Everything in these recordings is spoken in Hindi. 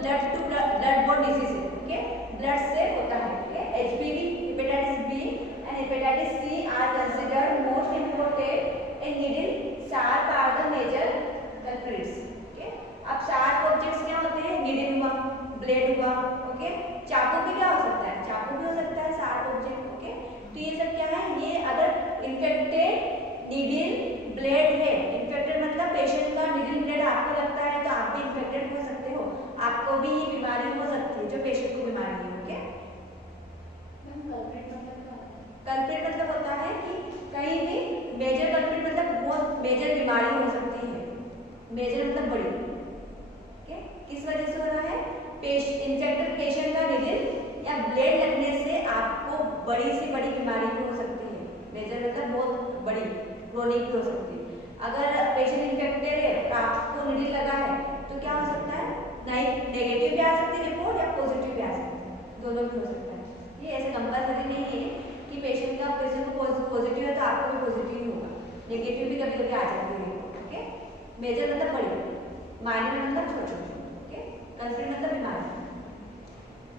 ब्लड बोर्न डिजीज है, ओके, ब्लड से होता है, okay. HPV, hepatitis B and hepatitis C are considered most important in needle sharp are the major culprits, okay. अब शार्प ऑब्जेक्ट्स क्या होते हैं? नीडल हुआ, ब्लेड हुआ, ओके। चाकू भी क्या हो सकता है? चाकू भी हो सकता है शार्प ऑब्जेक्ट, ओके। तो ये सब क्या है? ये अगर इन्फेक्टेड नीडल ब्लेड है, इन्फेक्टेड मतलब पेशेंट का नीडल ब्लेड आपको लगता है तो आप भी इन्फेक्टेड हो सकते हो, आपको भी ये बीमारी हो सकती है जो पेशेंट को बीमारी है, ओके। कल्प्रिट मतलब होता है कि कहीं भी मेजर कल्प्रिट मतलब बहुत मेजर बीमारी हो सकती है, मेजर मतलब बड़ी, ओके। किस वजह से हो रहा है? इन्फेक्टेड पेशेंट का नीडल या ब्लेड लगने से आपको बड़ी से बड़ी बीमारी भी हो सकती है, मेजर मतलब बहुत बड़ी, क्रोनिक भी हो सकती है। अगर पेशेंट इन्फेक्टेड है और आपको नीडल लगा है तो क्या हो सकता है? नेगेटिव भी आ सकती है रिपोर्ट या पॉजिटिव भी आ सकती है, दोनों भी हो सकता है। ये ऐसे कंपलसरी नहीं है कि पेशेंट को पॉजिटिव है तो आपको भी पॉजिटिव ही होगा, नेगेटिव भी कभी कभी आ सकती है रिपोर्ट, ओके। मेजर मतलब बड़ी, माइनर मतलब छोटी, ओके। कंसिडर मतलब बीमारी।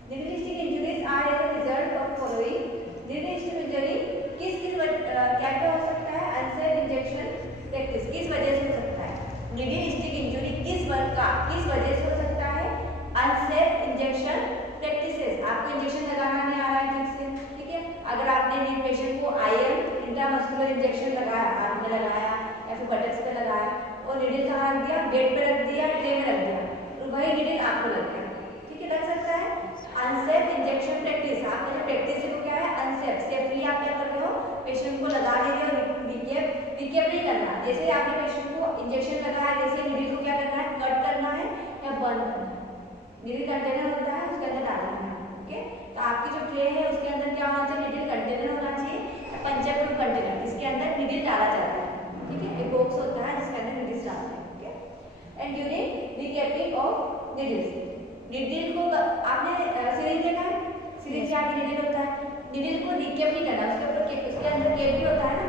Needlestick injuries are as a result of following. Needlestick injury किस क्या क्या हो सकता है? अनसेफ इंजेक्शन प्रैक्टिस, किस वजह से हो सकता है? निडिलिस्टिक इंजरी किस वजह से हो सकता है? अनसेफ इंजेक्शन प्रैक्टिसेस, आपको इंजेक्शन लगाना नहीं आ रहा है ठीक से, ठीक है। अगर आपने पेशेंट को आईएम इंट्रामस्कुलर इंजेक्शन लगाया, हाथ में लगाया या फिर बटक्स पे लगाया और निडिल कहाँ रख दिया? बेड पे रख दिया, ट्रे में रख दिया, तो वही निडिल आपको लग गया, ठीक है, लग सकता है। अनसेफ इंजेक्शन प्रैक्टिस, आपका जो प्रैक्टिस है वो क्या है? अनसेफ। सेफली आप क्या कर रहे हो? पेशेंट को लगा दे रहे हो, रिकेप नहीं करना। जैसे आपने पेशेंट को इंजेक्शन लगाया, जैसे निडिल को क्या करना है? कट करना है या बंद करना है। निडिल कंटेनर होता है, उसके अंदर डालना है, ओके। तो आपकी जो ट्रे है उसके अंदर क्या होना चाहिए? निडिल कंटेनर होना चाहिए, पंचर प्रूफ कंटेनर, इसके अंदर निडिल डाला जाता है, ठीक है। एक बॉक्स होता है जिसके अंदर निडिल्स डालते हैं, okay. And during recapping of needles, needle को आपने सिरिंज देखा है? सिरिंज के आगे निडिल होता है, निडिल को रिकेप नहीं करना, उसके अंदर केप भी होता है ना,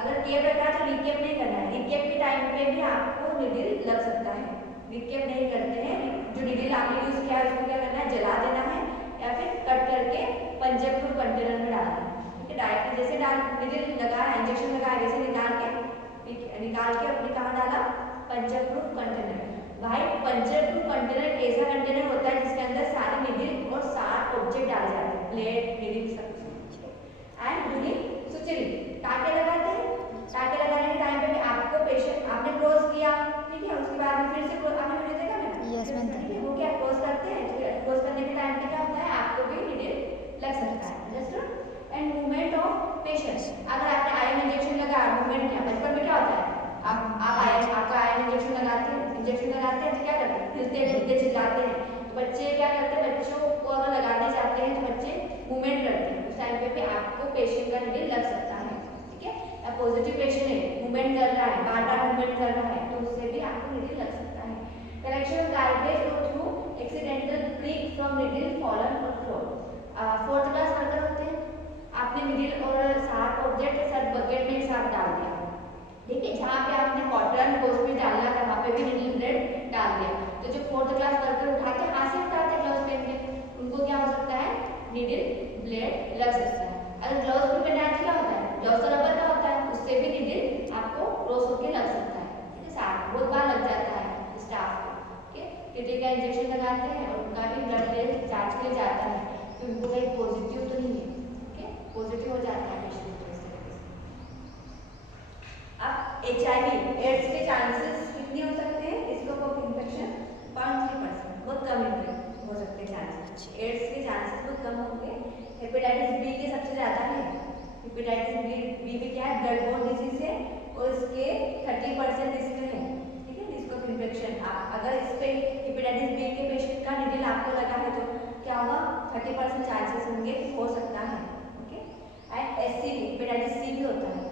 अगर केप रखा है तो रिकेप नहीं करना है। रिकेप के टाइम पे भी आपको निडिल लग सकता है, रिकेप नहीं करते हैं। जो निडिल आपने यूज किया है उसको क्या करना है? जला देना है या फिर कट करके पंचर प्रूफ कंटेनर में डालना है, ठीक है। डायरेक्ट जैसे निडिल लगाया, इंजेक्शन लगाया, वैसे निकाल के अपने कहाँ डाला? Puncture proof container. भाई पंचर प्रूफ कंटेनर ऐसा कंटेनर होता है जिसके अंदर सारे निडिल और शार्प ऑब्जेक्ट डाले जाते हैं, ब्लेड, निडिल सब, एंड ड्यूरिंग सुचरिंग टाके लगाते हैं। टाके लगाने के टाइम पे भी आपको पेशेंट आपने क्लोज किया, ठीक है, उसके बाद में फिर से आपने वीडियो देखा ना? यस मैम, ठीक है। वो क्या क्लोज करते हैं, क्लोज करने के टाइम पे क्या होता है? आपको भी निडिल लग सकता है, understood. And movement of patient, अगर आपने आयरन इंजेक्शन लगाया, मूवमेंट किया, बचपन में क्या होता है? आपका आयरन इंजेक्शन लगाते हैं तो क्या करते हैं? हिलते डुलते चिल्लाते हैं, तो बच्चे क्या करते हैं? बच्चों को अगर लगाने जाते हैं तो बच्चे मूवमेंट करते हैं, उस टाइम पे भी आपको पेशेंट का निडिल लग सकता है, ठीक है। या पॉजिटिव पेशेंट है, मूवमेंट कर रहा है, बार बार मूवमेंट कर रहा है, तो उससे भी आपको निडिल लग सकता है। कलेक्शन ऑफ गार्बेज और through accidental prick from needle fallen on floor. Fourth class worker होते हैं, आपने निडिल और शार्प ऑब्जेक्ट सब बकेट में एक साथ डाल दिया, ठीक है। जहाँ पे आपने कॉटन गोश्त में डालना था वहाँ पे भी निडिल ब्लेड डाल दिया, तो जो फोर्थ क्लास वर्कर उठाते, हाथ से उठाते ग्लव्स पहन के, उनको क्या हो सकता है? निडिल ब्लेड लग सकता है। अगर ग्लव्स भी पहना क्या होता है? ग्लव्स तो रबर का होता है, उससे भी निडिल आपको क्रॉस होकर लग सकता है, ठीक है। साथ बहुत बार लग जाता है स्टाफ को, ठीक है। टीटी का इंजेक्शन लगाते हैं और उनका भी ब्लड टेस्ट जांच के लिए जाता है कि उनको कहीं पॉजिटिव तो नहीं है, ठीक है, पॉजिटिव हो जाता है पेशेंट को इस तरीके से। अब HIV एड्स के चांसेस कितने हो सकते हैं? स्कोप ऑफ इन्फेक्शन 0.3%, बहुत कम हो सकते हैं चांसेस। एड्स के चांसेस बहुत कम होंगे। हेपेटाइटिस बी के सबसे ज़्यादा है। हेपेटाइटिस बी में क्या है? ब्लड बोर्न डिजीज है और इसके 30% इसमें है, ठीक है। स्कोप ऑफ इन्फेक्शन, अगर इस पे हेपेटाइटिस बी के पेशेंट का निडिल आपको लगा है तो क्या होगा? 30% चांसेस होंगे, हो सकता है, okay. And SC hepatitis C भी होता है।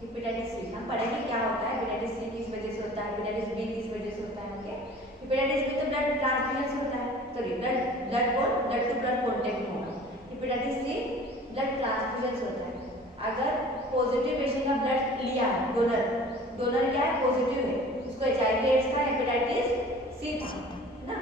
हेपेटाइटिस सी हम पढ़ेंगे क्या होता है, हेपेटाइटिस सी किस वजह से होता है, हेपेटाइटिस बी किस वजह से होता है, ओके। हेपेटाइटिस बी तो ब्लड ट्रांसफ्यूजन से होता है, sorry blood to blood contact होगा। हेपेटाइटिस सी ब्लड ट्रांसफ्यूजन से होता है। अगर पॉजिटिव पेशेंट का ब्लड लिया, डोनर क्या है? पॉजिटिव है, उसको HIV एड्स था, हेपेटाइटिस सी था ना,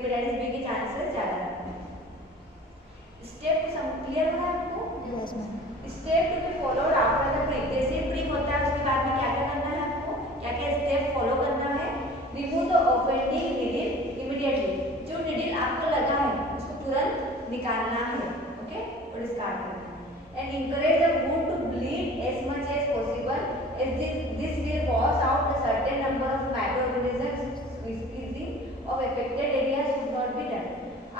हेपेटाइटिस बी के चांसेस ज़्यादा रहते हैं। स्टेप क्लियर हुआ आपको? Yes ma'am. Step to be followed after the prick, जैसे प्रिक होता है उसके बाद में क्या क्या करना है आपको, क्या क्या स्टेप फॉलो करना है। Remove the offending needle immediately, जो निडिल आपको लगा है उसको तुरंत निकालना है। ओके, और स्टार्ट करना है। And encourage the wound to bleed as much as possible as this will wash out a certain number of microorganisms. Squeezing of affected areas should not be done.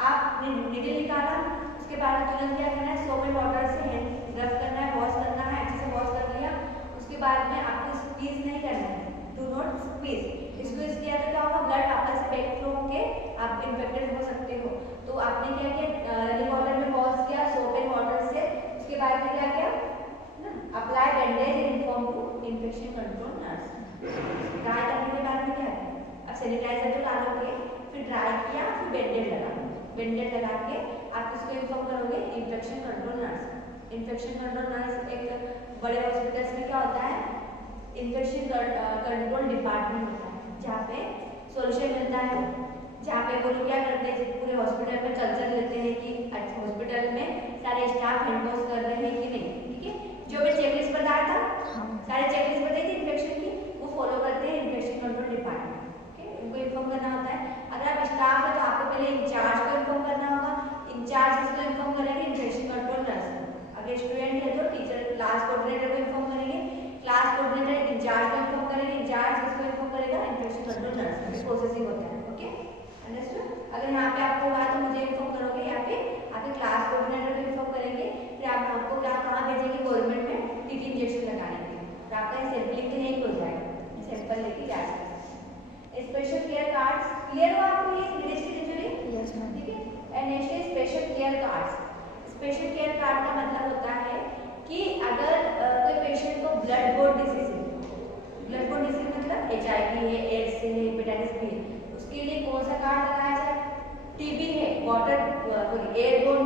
आप निडिल निकाला, उसके बाद तुरंत क्या करना है, सोप एंड वाटर से हैंड रब करना है, वॉश करना है, अच्छे से वॉश कर लिया। उसके बाद में आपको स्क्वीज नहीं करना है, डू नॉट स्क्वीज। स्क्वीज किया तो क्या होगा, ब्लड वापस से बैक फ्लो होके आप इन्फेक्टेड हो सकते हो। तो आपने क्या किया, रनिंग वाटर में वॉश किया सोप एंड वाटर से, उसके बाद में क्या किया ना, apply bandage and inform to infection control nurse. Dry करने के बाद में क्या है, अब सैनिटाइजर तो डालोगे, फिर ड्राई किया, फिर बैंडेज लगा, बैंडेज लगा के आप किसको इन्फॉर्म करोगे, infection control nurse. Infection control nurse एक बड़े हॉस्पिटल्स में क्या होता है, इन्फेक्शन कंट्रोल डिपार्टमेंट होता है, जहाँ पे सोल्यूशन मिलता है, जहाँ पे वो लोग क्या करते हैं, पूरे हॉस्पिटल में कल्चर लेते हैं कि अच्छा हॉस्पिटल में सारे स्टाफ हैंड वॉश कर रहे हैं कि नहीं। ठीक है, जो मैं चेकलिस्ट बताया था, सारे चेकलिस्ट बताई थी इन्फेक्शन की, वो फॉलो करते हैं इन्फेक्शन कंट्रोल डिपार्टमेंट। ओके, उनको इन्फॉर्म करना होता है। अगर आप स्टाफ है तो आपको पहले इंचार्ज को इन्फॉर्म करना होगा, इंचार्ज किसको इन्फॉर्म करेंगे, इन्फेक्शन कंट्रोल नर्स। अगर स्टूडेंट है तो टीचर क्लास कोऑर्डिनेटर को इन्फॉर्म करेंगे, क्लास कोऑर्डिनेटर इंचार्ज को इन्फॉर्म करेंगे, इंचार्ज किसको इन्फॉर्म करेगा, इन्फेक्शन कंट्रोल नर्स। प्रोसेसिंग होता है। Okay, understood. अगर यहाँ पे आपको हुआ तो मुझे इन्फॉर्म करोगे, यहाँ पे आपके क्लास कोऑर्डिनेटर को इन्फॉर्म करेंगे, फिर आप हमको क्या कहाँ भेजेंगे, गवर्नमेंट में टीटी इंजेक्शन लगाने के लिए। फिर आपका सैंपलिंग तो यहीं हो जाएगा, सैंपल लेके जा सकते हैं। स्पेशल केयर कार्ड्स क्लियर हो आपको, ये डिस्ट्रिक्ट इंजरी? Yes ma'am. ठीक है, एंड नेक्स्ट है special care cards. Special care card का मतलब होता है कि अगर कोई पेशेंट को ब्लड बोर्न डिसीज है, ब्लड बोर्न डिसीज मतलब HIV है, एड्स है, हेपेटाइटिस बी है, उसके लिए कौन सा कार्ड लगाया जाए, TB है, वाटर एयरबोर्न